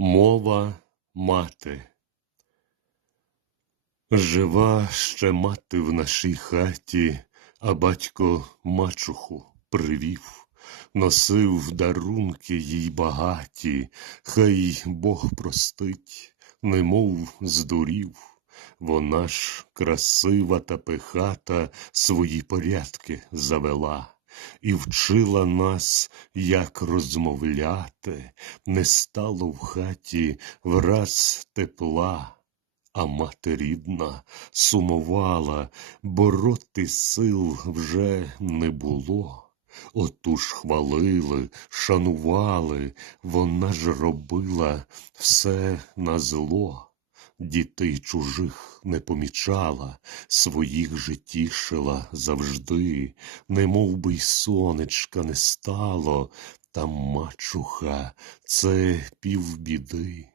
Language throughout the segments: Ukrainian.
Мова мати. Жива ще мати в нашій хаті, а батько мачуху привів, носив дарунки їй багаті, хай Бог простить, немов здурів. Вона ж красива та пихата свої порядки завела і вчила нас, як розмовляти, не стало в хаті враз тепла. А мати рідна сумувала, бороти сил вже не було. Отуж хвалили, шанували, вона ж робила все на зло. Дітей чужих не помічала, своїх же тішила завжди, немов би й сонечка не стало, та мачуха це півбіди.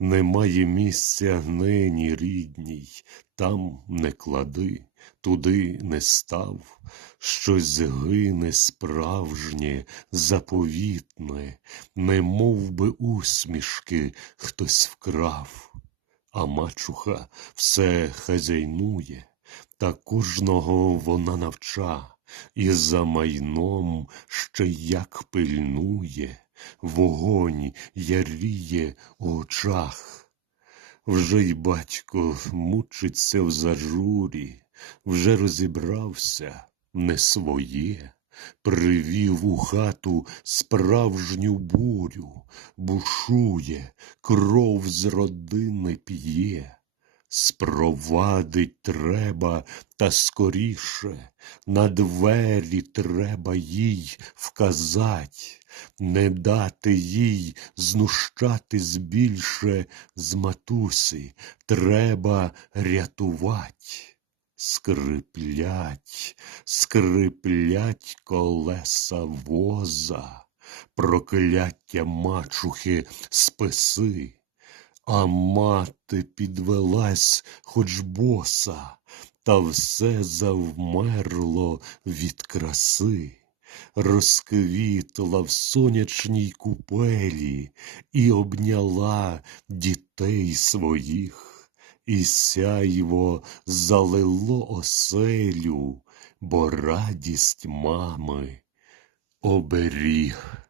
Немає місця нині рідній, там не клади, туди не став, щось гине справжнє, заповітне, немов би усмішки хтось вкрав, а мачуха все хазяйнує, та кожного вона навча, і за майном ще як пильнує вогонь яріє у очах. Вже й батько мучиться в зажурі, вже розібрався не своє, привів у хату справжню бурю, бушує, кров з родини п'є. Спровадить треба, та скоріше на двері треба їй вказать, не дати їй знущатись більше з матусі, треба рятувать. Скриплять, скриплять колеса воза, прокляття мачухи списи. А мати підвелась хоч боса, та все завмерло від краси, розквітла в сонячній купелі і обняла дітей своїх, і сяйво залило оселю, бо радість мами оберіг.